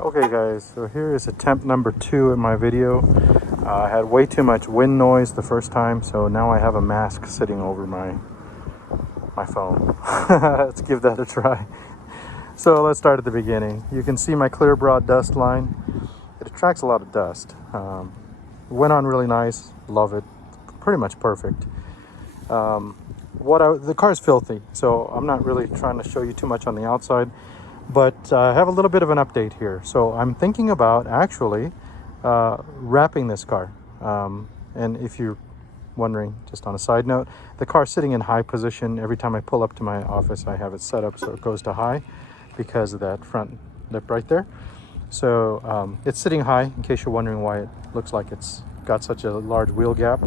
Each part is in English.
Okay guys, so here is attempt number 2 in my video. I had way too much wind noise the first time, so now I have a mask sitting over my phone. Let's give that a try. So let's start at the beginning. You can see my clear broad dust line. It attracts a lot of dust. Went on really nice, love it, pretty much perfect. The car's filthy, so I'm not really trying to show you too much on the outside. But I have a little bit of an update here. So I'm thinking about actually wrapping this car. And if you're wondering, just on a side note, the car's sitting in high position. Every time I pull up to my office, I have it set up so it goes to high because of that front lip right there. So it's sitting high, in case you're wondering why it looks like it's got such a large wheel gap.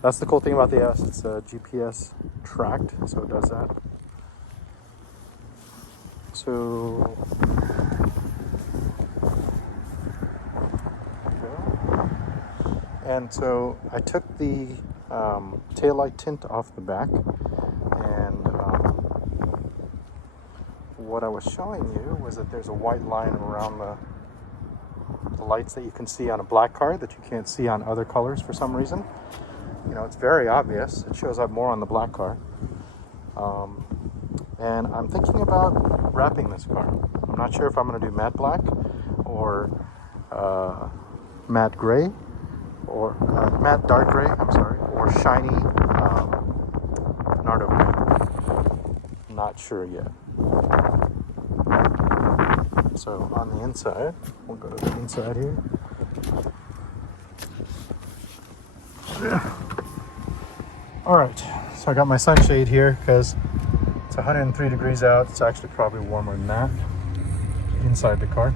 That's the cool thing about the S. It's GPS tracked, so it does that. So, and so I took the taillight tint off the back, and what I was showing you was that there's a white line around the lights that you can see on a black car that you can't see on other colors for some reason. You know, it's very obvious. It shows up more on the black car. And I'm thinking about wrapping this car. I'm not sure if I'm going to do matte black or matte gray or matte dark gray, I'm sorry, or shiny Nardo gray. Not sure yet. So on the inside, we'll go to the inside here. All right, so I got my sunshade here because it's 103 degrees out. It's actually probably warmer than that inside the car.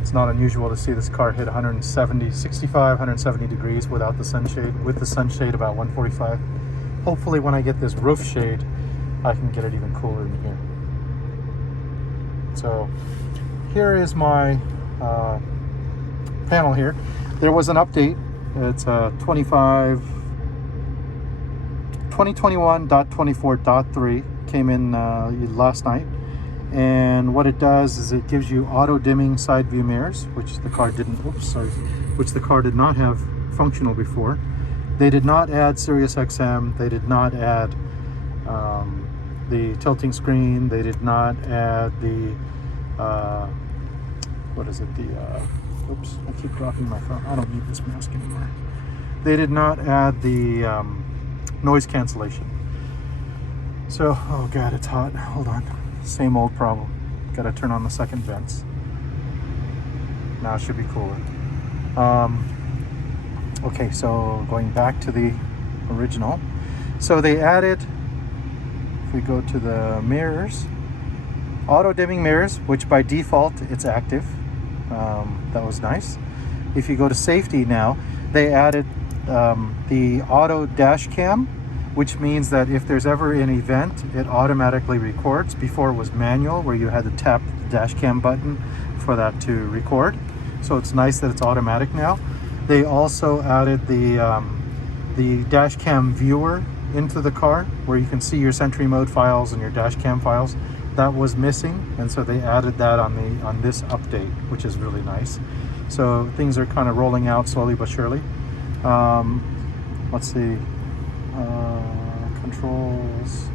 It's not unusual to see this car hit 65, 170 degrees without the sunshade. With the sunshade, about 145. Hopefully when I get this roof shade, I can get it even cooler in here. So here is my panel here. There was an update. It's 2021.24.3 came in last night, and what it does is it gives you auto dimming side view mirrors, which the car did not have functional before. They did not add Sirius XM. They did not add the tilting screen. They did not add the oops, I keep dropping my phone. I don't need this mask anymore. They did not add the noise cancellation. So, oh god, it's hot. Hold on. Same old problem. Gotta turn on the second vents. Now it should be cooler. Okay, so going back to the original. So they added, if we go to the mirrors, auto dimming mirrors, which by default it's active. That was nice. If you go to safety now, they added the auto dash cam, which means that if there's ever an event, it automatically records. Before it was manual, where you had to tap the dash cam button for that to record. So it's nice that it's automatic now. They also added the dash cam viewer into the car, where you can see your Sentry mode files and your dash cam files. That was missing, and so they added that on this update, which is really nice. So things are kind of rolling out slowly but surely. Let's see. Controls,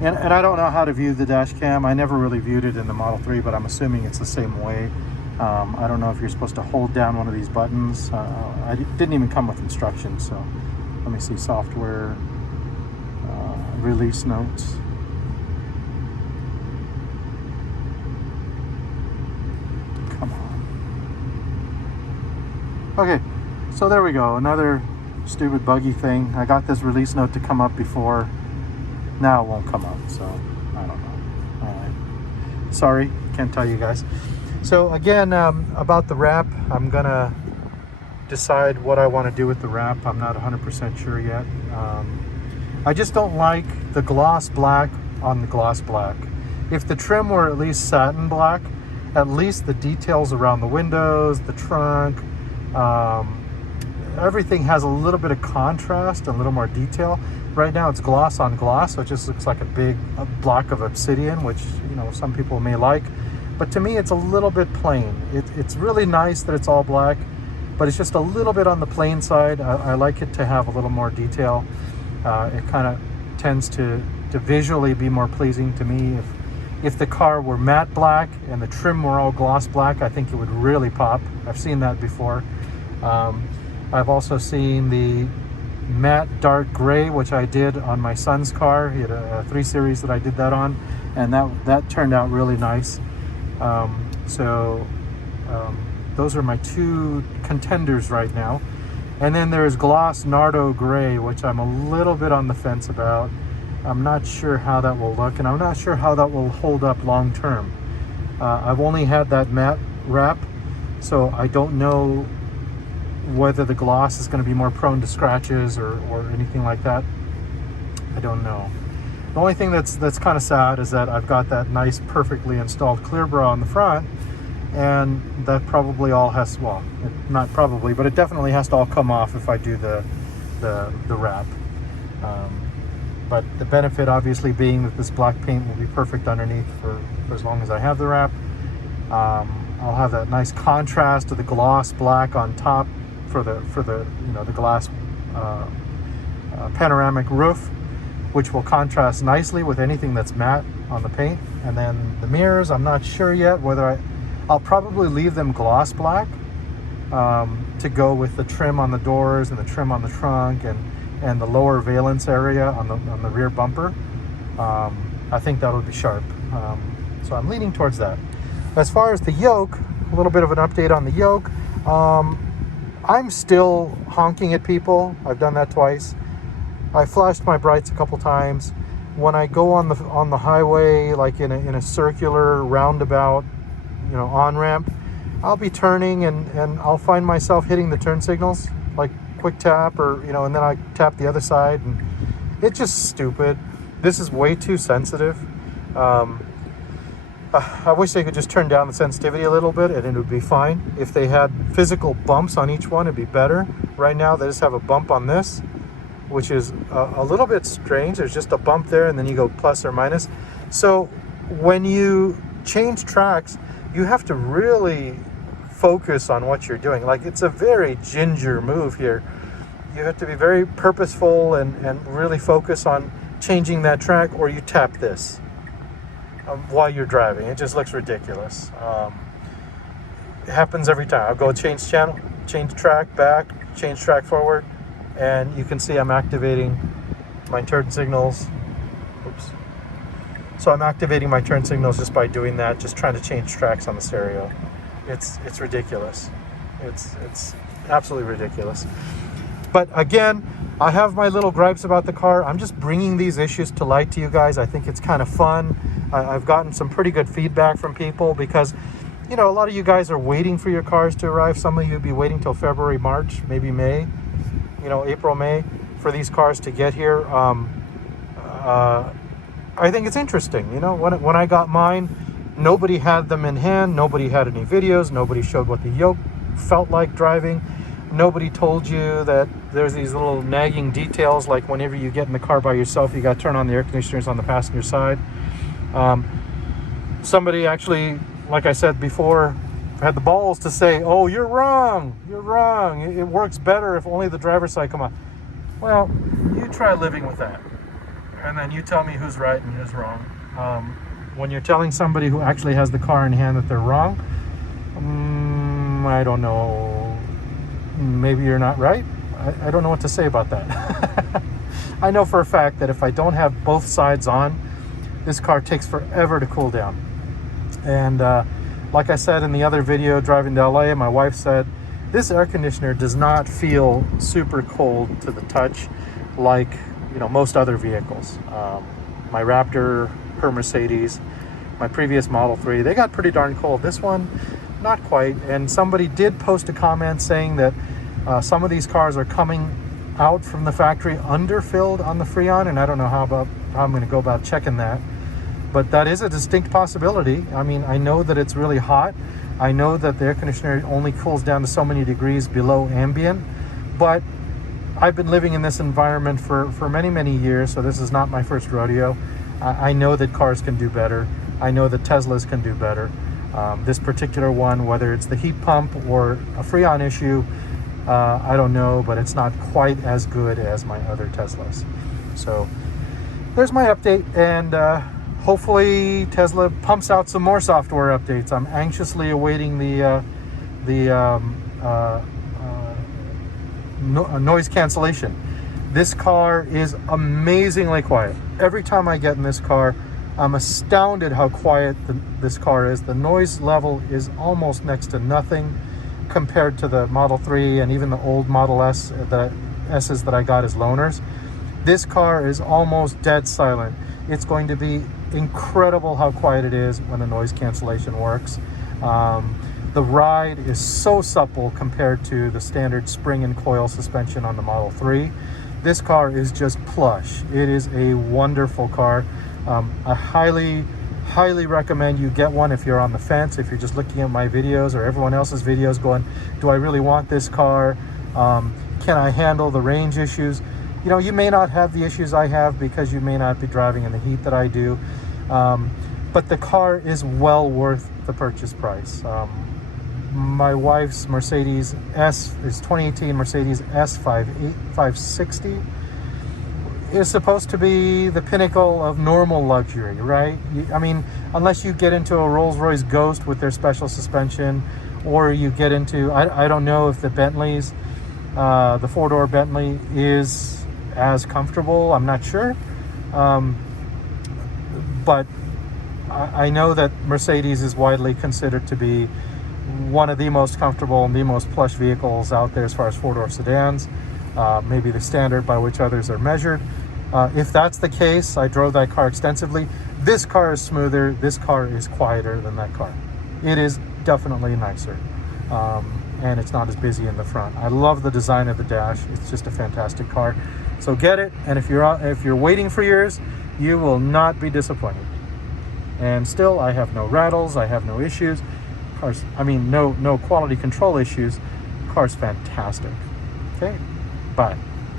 and I don't know how to view the dash cam. I never really viewed it in the Model 3, but I'm assuming it's the same way. I don't know if you're supposed to hold down one of these buttons. I didn't even come with instructions, so let me see. Software, release notes. Come on. Okay, so there we go. Another stupid buggy thing. I got this release note to come up before. Now it won't come up, so I don't know. All right, sorry, can't tell you guys. So again, about the wrap, I'm gonna decide what I want to do with the wrap. I'm not 100% sure yet. I just don't like the gloss black on the gloss black. If the trim were at least satin black, at least the details around the windows, the trunk, everything has a little bit of contrast, a little more detail. Right now it's gloss on gloss, so it just looks like a big block of obsidian, which, you know, some people may like. but to me it's a little bit plain. It's really nice that it's all black, but it's just a little bit on the plain side. I like it to have a little more detail. It kind of tends to visually be more pleasing to me. If the car were matte black and the trim were all gloss black, I think it would really pop. I've seen that before. I've also seen the matte dark gray, which I did on my son's car. He had a 3 Series that I did that on, and that turned out really nice. Those are my 2 contenders right now. And then there's gloss Nardo gray, which I'm a little bit on the fence about. I'm not sure how that will look, and I'm not sure how that will hold up long term. I've only had that matte wrap, so I don't know whether the gloss is going to be more prone to scratches or anything like that. I don't know. The only thing that's kind of sad is that I've got that nice perfectly installed clear bra on the front, and that probably all has, well, not probably, but it definitely has to all come off if I do the wrap. But the benefit obviously being that this black paint will be perfect underneath for as long as I have the wrap. I'll have that nice contrast to the gloss black on top for the the glass panoramic roof, which will contrast nicely with anything that's matte on the paint. And then the mirrors, I'm not sure yet whether I'll probably leave them gloss black to go with the trim on the doors and the trim on the trunk and the lower valence area on the rear bumper. I think that'll be sharp. So I'm leaning towards that. As far as the yoke, a little bit of an update on the yoke. I'm still honking at people. I've done that twice. I flashed my brights a couple times. When I go on the highway, like in a circular roundabout, on-ramp, I'll be turning and I'll find myself hitting the turn signals, like quick tap or, and then I tap the other side, and it's just stupid. This is way too sensitive. I wish they could just turn down the sensitivity a little bit and it would be fine. If they had physical bumps on each one, it'd be better. Right now, they just have a bump on this, which is a little bit strange. There's just a bump there and then you go plus or minus. So when you change tracks, you have to really focus on what you're doing. Like, it's a very ginger move here. You have to be very purposeful and really focus on changing that track, or you tap this while you're driving. It just looks ridiculous. It happens every time. I'll go change channel, change track back, change track forward, and you can see I'm activating my turn signals. Oops. So I'm activating my turn signals just by doing that, just trying to change tracks on the stereo. It's ridiculous. It's absolutely ridiculous. But again, I have my little gripes about the car. I'm just bringing these issues to light to you guys. I think it's kind of fun. I've gotten some pretty good feedback from people because, a lot of you guys are waiting for your cars to arrive. Some of you will be waiting till February, March, maybe May, April, May for these cars to get here. I think it's interesting. When I got mine, nobody had them in hand. Nobody had any videos. Nobody showed what the Yoke felt like driving. Nobody told you that there's these little nagging details, like whenever you get in the car by yourself, you got to turn on the air conditioners on the passenger side. Somebody actually, like I said before, had the balls to say, "Oh, you're wrong. You're wrong. It works better if only the driver's side come on." Well, you try living with that, and then you tell me who's right and who's wrong. When you're telling somebody who actually has the car in hand that they're wrong, I don't know. Maybe you're not right. I don't know what to say about that. I know for a fact that if I don't have both sides on, this car takes forever to cool down. And like I said in the other video driving to LA, my wife said, this air conditioner does not feel super cold to the touch like most other vehicles. My Raptor, her Mercedes, my previous Model 3, they got pretty darn cold. This one, not quite. And somebody did post a comment saying that some of these cars are coming out from the factory underfilled on the Freon, and I don't know how I'm going to go about checking that, but that is a distinct possibility. I mean, I know that it's really hot. I know that the air conditioner only cools down to so many degrees below ambient, but I've been living in this environment for many years, so this is not my first rodeo. I know that cars can do better. I know that Teslas can do better. This particular one, whether it's the heat pump or a Freon issue, I don't know, but it's not quite as good as my other Teslas. So there's my update, and hopefully Tesla pumps out some more software updates. I'm anxiously awaiting the noise cancellation. This car is amazingly quiet. Every time I get in this car, I'm astounded how quiet this car is. The noise level is almost next to nothing compared to the Model 3 and even the old Model S, the S's that I got as loaners. This car is almost dead silent. It's going to be incredible how quiet it is when the noise cancellation works. The ride is so supple compared to the standard spring and coil suspension on the Model 3. This car is just plush. It is a wonderful car. I highly recommend you get one if you're on the fence, if you're just looking at my videos or everyone else's videos going, do I really want this car? Can I handle the range issues? You know, you may not have the issues I have because you may not be driving in the heat that I do. But the car is well worth the purchase price. My wife's Mercedes is 2018 Mercedes S 560. Is supposed to be the pinnacle of normal luxury, right? I mean, unless you get into a Rolls-Royce Ghost with their special suspension, or you get into, I don't know if the Bentleys, the four-door Bentley is as comfortable. I'm not sure. But I know that Mercedes is widely considered to be one of the most comfortable and the most plush vehicles out there as far as four-door sedans. Maybe the standard by which others are measured. If that's the case, I drove that car extensively. This car is smoother. This car is quieter than that car. It is definitely nicer. And it's not as busy in the front. I love the design of the dash. It's just a fantastic car. So get it, and if you're waiting for yours, you will not be disappointed. And still, I have no rattles. I have no issues. Car's, I mean, no quality control issues. Car's fantastic. Okay, bye.